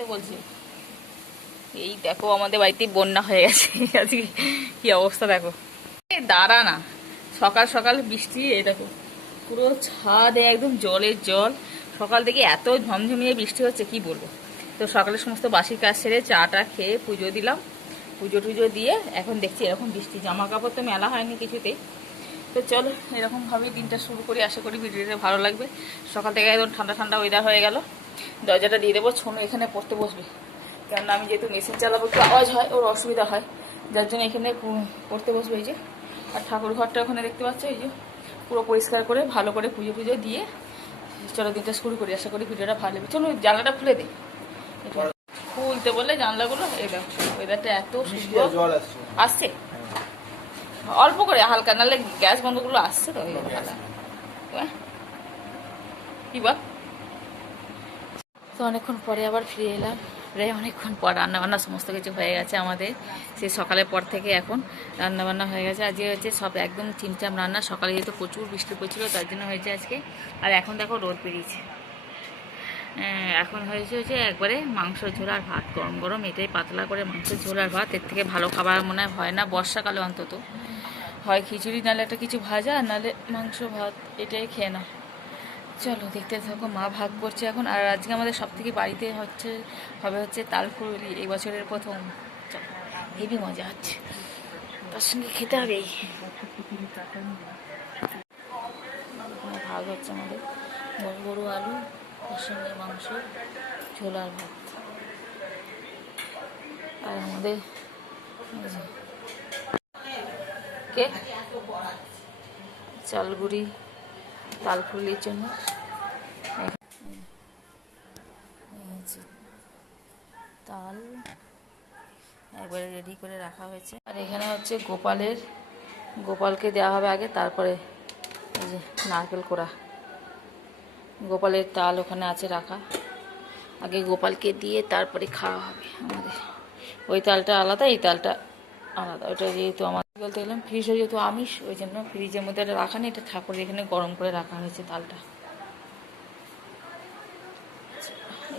যেতে বলছে। এই দেখো আমাদের বাড়িতে বন্যা হয়ে গেছে আজকে, কি অবস্থা দেখো। দাঁড়া না, সকাল সকাল বৃষ্টি, এই দেখো পুরো ছাদে একদম জলের জল। সকাল থেকে এত ঝমঝমিয়ে বৃষ্টি হচ্ছে কি বলবো। তো সকালে সমস্ত বাসি কাজ সেরে চাটা খেয়ে পুজো দিলাম, পুজো টুজো দিয়ে এখন দেখছি এরকম বৃষ্টি, জামা কাপড় তো মেলা হয়নি কিছুতেই। তো চলো এরকমভাবেই দিনটা শুরু করি, আশা করি ভিডিওটা ভালো লাগবে। সকাল থেকে একদম ঠান্ডা ঠান্ডা ওয়েদার হয়ে গেল। দরজাটা দিয়ে দেবো, ছোনো এখানে পড়তে বসবে, কেননা আমি যেহেতু মেশিন চালাবো একটু আওয়াজ হয়, ওর অসুবিধা হয়, যার জন্য এখানে পড়তে বসবে। এই যে আর ঠাকুর ঘরটা ওখানে দেখতে পাচ্ছ, এই যে পুরো পরিষ্কার করে ভালো করে পুজো পুজো দিয়ে চলো দিনটা শুরু করি, আশা করি ভিডিওটা ভালো লাগবে। চলো জানলাটা খুলে দিই, খুলতে বললে জানলাগুলো। এই দেখো ওয়েদারটা এত সুন্দর আসছে, অল্প করে হালকা, নাহলে গ্যাস বন্ধগুলো আসছে তো কি বল। তো অনেকক্ষণ পরে আবার ফিরে এলাম, প্রায় অনেকক্ষণ পর রান্নাবান্না সমস্ত কিছু হয়ে গেছে আমাদের। সেই সকালের পর থেকে এখন রান্নাবান্না হয়ে গেছে। আজকে হচ্ছে সব একদম চিমচাম রান্না। সকালে যেহেতু প্রচুর বৃষ্টি পড়ছিল তার জন্য হয়েছে আজকে। আর এখন দেখো রোদ বেরিয়েছে। এখন হয়েছে একবারে মাংস ঝোল আর ভাত, গরম গরম এটাই পাতলা করে মাংস ঝোল আর ভাত। এর থেকে ভালো খাবার মনে হয় না বর্ষাকালে, অন্তত হয় খিচুড়ি, নাহলে একটা কিছু ভাজা, নাহলে মাংস ভাত, এটাই খেয়ে না। চলো দেখতে থাকো, মা ভাগ করছে এখন। আর আজকে আমাদের সব থেকে বাড়িতে হবে তালফুলি, এই বছরের প্রথম। হেবি মজা হচ্ছে, তার সঙ্গে খেতে হবেই। ভাগ হচ্ছে আমাদের গরু আলু, তার সঙ্গে মাংস ঝোল আর ভাত। আর আমাদের কে চালগুড়ি তালফুলির জন্য তাল একবারে রেডি করে রাখা হয়েছে। আর এখানে হচ্ছে গোপালকে দেওয়া হবে আগে, তারপরে এই যে নারকেল কোড়া, গোপালের তাল ওখানে আছে রাখা, আগে গোপালকে দিয়ে তারপরে খাওয়া হবে আমাদের। ওই তালটা আলাদা, এই তালটা আলাদা। ওটা যেহেতু আমার বলতে গেলাম ফ্রিজে যেহেতু আমিষ, ওই জন্য ফ্রিজের মধ্যে এটা রাখা নেই, এটা ঠাকুরের এখানে গরম করে রাখা হয়েছে তালটা।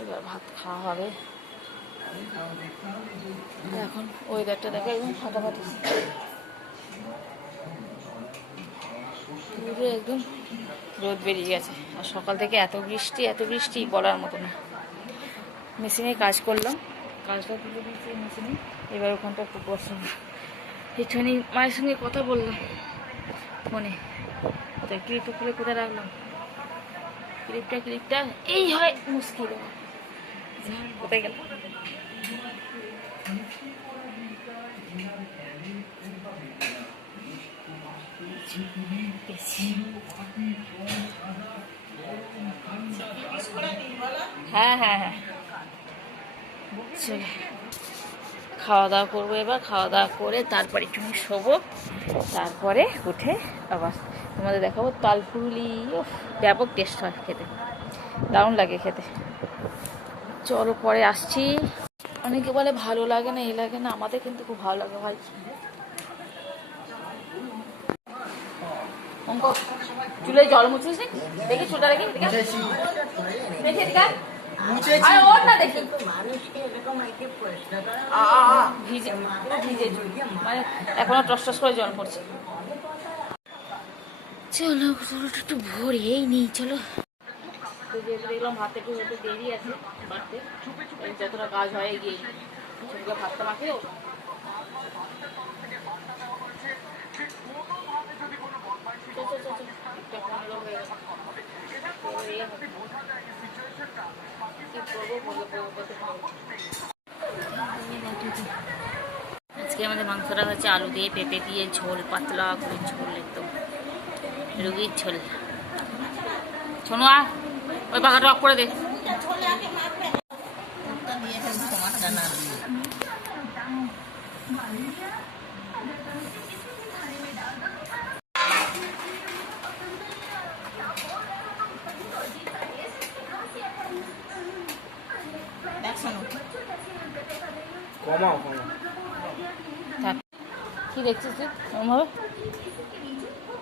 এবার ভাত খাওয়া হবে। এখন ওয়েদারটা দেখো একদম ফাটাফাটি, পুরো একদম রোদ বেরিয়ে গেছে। আর সকাল থেকে এত বৃষ্টি বলার মতো না। মেশিনে কাজ করলাম, কাজটা তুলে দিচ্ছি মেশিনে। এবার ওখানটা খুব বসে একটুখানি মায়ের সঙ্গে কথা বললাম ফোনে। তো ক্লিপটা খুলে কোথায় রাখলাম, ক্লিপটা এই হয় মুশকিল, কোথায় গেল। হ্যাঁ হ্যাঁ হ্যাঁ, খাওয়া দাওয়া করবো এবার। খাওয়া দাওয়া করে তারপরে একটু শোবো, তারপরে উঠে আবার তোমাদের দেখাবো তালফুলি। ব্যাপক টেস্ট হয় খেতে, দারুণ লাগে খেতে। চলো পরে আসছি। অনেকে বলে ভালো লাগে না, এই লাগে না, আমাদের কিন্তু খুব ভালো লাগে ভাই। চুলে জল মুছিস দেখি, চুলটা দেখি দেখি ওর না দেখি ভিজে ভিজে চুল, মানে এখনো টস টস করে জল পড়ছে। চলো একটু ভরেই নেই, চলো। তো যেহেতু দেখলাম ভাত একটু হতে দেরি আছে বাড়তে, যতটা কাজ হয় এগিয়ে সেগুলো ভাতটা মাখিয়েও। আজকে আমাদের মাংসটা হচ্ছে আলু দিয়ে পেঁপে দিয়ে ঝোল, পাতলা করে ঝোল, একদম রুগীর ঝোল। শোনো ওই পাখাটা অফ করে দে। কি দেখছিস তুই ওরমভাবে?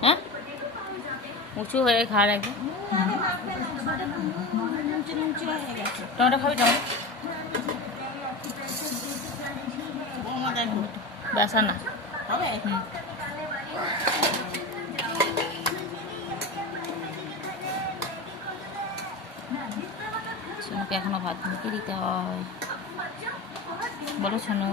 হ্যাঁ উঁচু হয়ে খা একদম। টমেটো খাবি? টমেটো বেসা না হবে। সোনুকে এখনো ভাত মুখে দিতে হয়। বলো সোনু।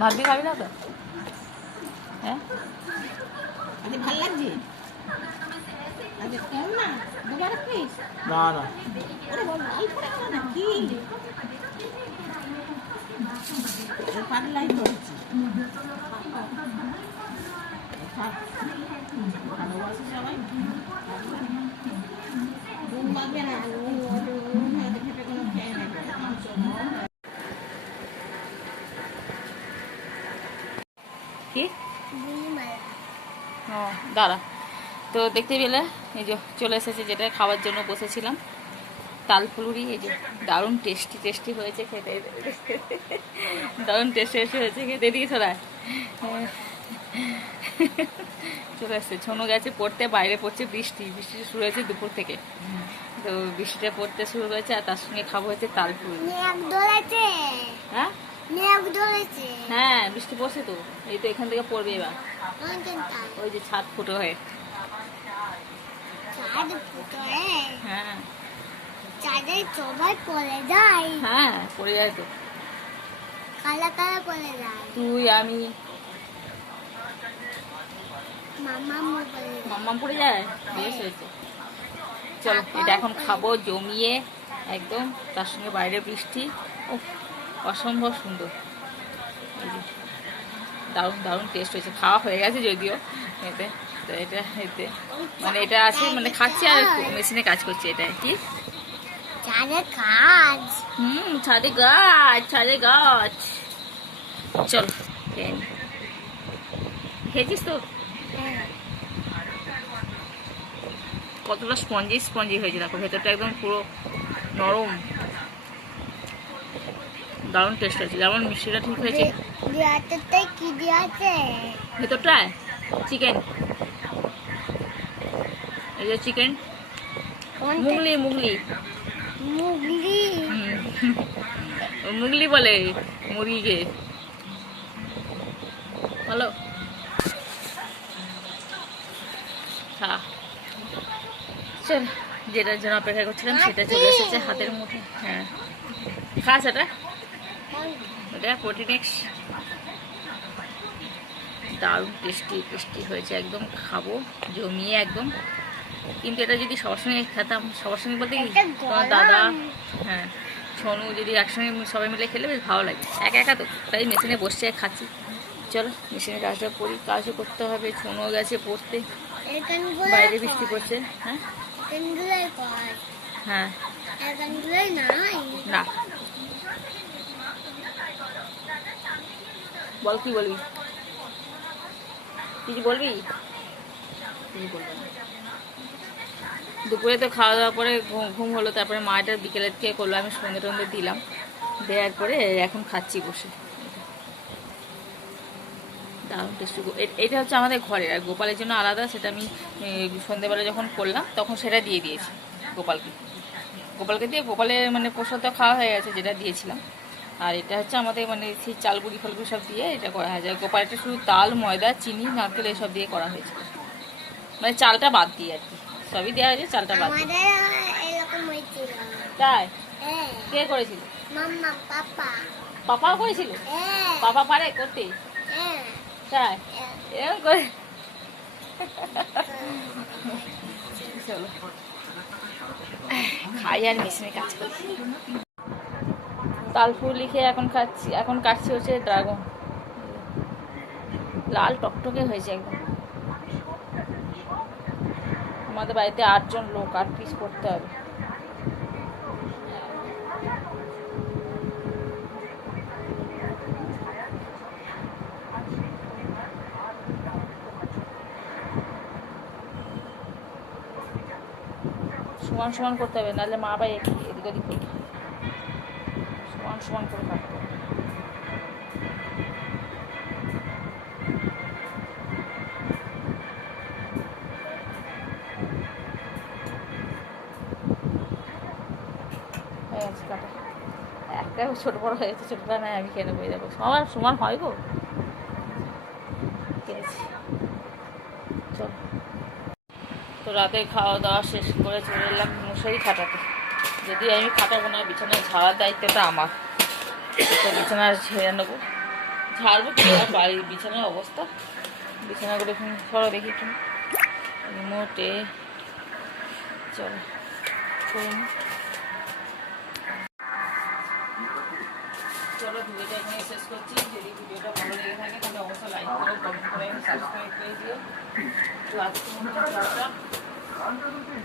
ভাত দিয়ে খাবি না তো? হ্যাঁ আজ ভালো লাগছে। আজ কম না দুবার পিস না না ওরে বল অল্প রাখো না কি পাগলাই করছি। ভালোবাসি সবাই ঘুম পাবে না খেতে কোনো খেয়ে নেবে। কি ও দাঁড়া। তো দেখতে পেলে এই যে চলে এসেছে, যেটা খাওয়ার জন্য বসেছিলাম, তাল ফুলুরি। এই যে দারুণ টেস্টি টেস্টি হয়েছে খেতে, দারুণ টেস্টি টেস্টি হয়েছে খেতে। এদিকে সরাই চলে এসছে। ছোনো গেছে পড়তে, বাইরে পড়ছে বৃষ্টি, বৃষ্টি শুরু হয়েছে দুপুর থেকে। তো বৃষ্টিটা পড়তে শুরু হয়েছে, আর তার সঙ্গে খাবো হচ্ছে তাল ফুলুরি। হ্যাঁ হ্যাঁ বৃষ্টি পড়ছে তো, এই তো এখান থেকে পড়বে এবার। ওই যে ছাদ ফুটো হয়ে। হ্যাঁ হ্যাঁ পড়ে যায় তো। তুই আমি মাম্মাম পড়ে যায়। বেশ হয়েছে। চলো এটা এখন খাবো জমিয়ে একদম, তার সঙ্গে বাইরে বৃষ্টি। ও অসম্ভব সুন্দর, দারুণ দারুণ টেস্ট হয়েছে। খাওয়া হয়ে গেছে যদিও এতে। তো এটা এতে মানে এটা আছে, মানে খাচ্ছি আর মেশিনে কাজ করছি। এটা কি ছাদে গাছ, ছাদে গাছ। চল খেয়েছিস তো? কতটা স্পঞ্জি স্পঞ্জি হয়েছে দেখো, ভেতরটা একদম পুরো নরম, দারুণ টেস্ট হয়েছে। যেমন মিষ্টিটা ঠিক হয়েছে। ভেতরটায় চিকেন, এই যে চিকেন মুগলি মুগলি মুগলি বলে মুরগিকে। বলো চল, যেটার জন্য অপেক্ষা করছিলাম সেটা চলে এসেছে হাতের মুঠে। হ্যাঁ খাস এটা, এটা প্রোটিনেক্স। দারুণ টেস্টি টেস্টি হয়েছে একদম, খাবো জমিয়ে একদম। কিন্তু এটা যদি সবার সঙ্গে খেতাম, সবার সঙ্গে বলতে কি তোমার দাদা, হ্যাঁ ছোনু, যদি একসঙ্গে সবাই মিলে খেলে বেশ ভালো লাগে। একা একা তো, তাই মেশিনে বসে খাচ্ছি। চলো মেশিনে কাজটা করি, কাজও করতে হবে। ছোনু গেছে পড়তে, বাইরে বৃষ্টি পড়ছে। হ্যাঁ হ্যাঁ না বল, কি বলবি? কিছু বলবি? কিছু বলবো না। দুপুরে তো খাওয়া দাওয়ার পরে ঘুম হলো, তারপরে মাটা বিকেলের থেকে করলো, আমি সন্ধ্যে টন্ধে দিলাম, দেওয়ার পরে এখন খাচ্ছি বসে। দারুণ টেস্টি। এটা হচ্ছে আমাদের ঘরের, আর গোপালের জন্য আলাদা। সেটা আমি সন্ধ্যেবেলা যখন করলাম তখন সেটা দিয়ে দিয়েছি গোপালকে দিয়ে। গোপালের মানে প্রসাদ তো খাওয়া হয়ে গেছে, যেটা দিয়েছিলাম। আর এটা হচ্ছে আমাদের মানে সেই চালগুড়ি ফলগুড়ি সব দিয়ে এটা করা হয়। গোপালটা শুধু তাল, ময়দা, চিনি, নারকেল এসব দিয়ে করা হয়েছে, মানে চালটা বাদ দিয়ে আর কি। সবই দেওয়া হয়েছে, চালটা বাদ দিয়ে। তাই কে করেছিল? পাপাও করেছিল? পাপা পারে করতে? তাই এরকম করে। চলো খাই আর মেশিনে কাজ করি। তাল ফুল লিখে এখন খাচ্ছি, এখন কাটছি হচ্ছে ড্রাগন। লাল টকটকে হয়েছে একদম। আমাদের বাড়িতে 8 জন লোক, 8 পিস করতে হবে। সমান সমান করতে হবে, নাহলে মা বাই এদিক ওদিক করবে। সমান সমান করে কাটতে হবে। হয়ে গেছে কাটা। একটা ছোট বড় হয়ে গেছে, ছোটটা নয় আমি কেন বই যাবো, সবার সমান হয় গো। কিনেছি। চল, তো রাতে খাওয়া দাওয়া শেষ করে চলে এলাম মশারি খাটাতে। যদি আমি খাটাবো না, বিছানায় ঝাড়ার দায়িত্বটা আমার। তো বিছানা ঝেড়ে নেবো, ঝাড়বো কি আর পারি, বিছানার অবস্থা। বিছানাগুলো এখন সরো দেখি তুমি মোটে। চলো করে নি। চলো ভিডিওটা এখানে শেষ করছি। যদি ভিডিওটা ভালো লেগে থাকে তাহলে অবশ্যই লাইক করো, কমেন্ট করে, সাবস্ক্রাইব করে দিও। তো আজকে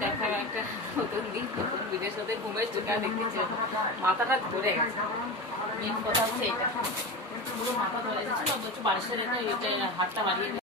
দেখা একটা নতুন দিন, নতুন দিনের সাথে ঘুমের চোখা দেখতেছি, মাথাটা ধরে গেছে। মেন কথা হচ্ছে এটা, পুরো মাথা ধরে গেছিল, একটু বারিশের এটা হাতটা বাড়িয়ে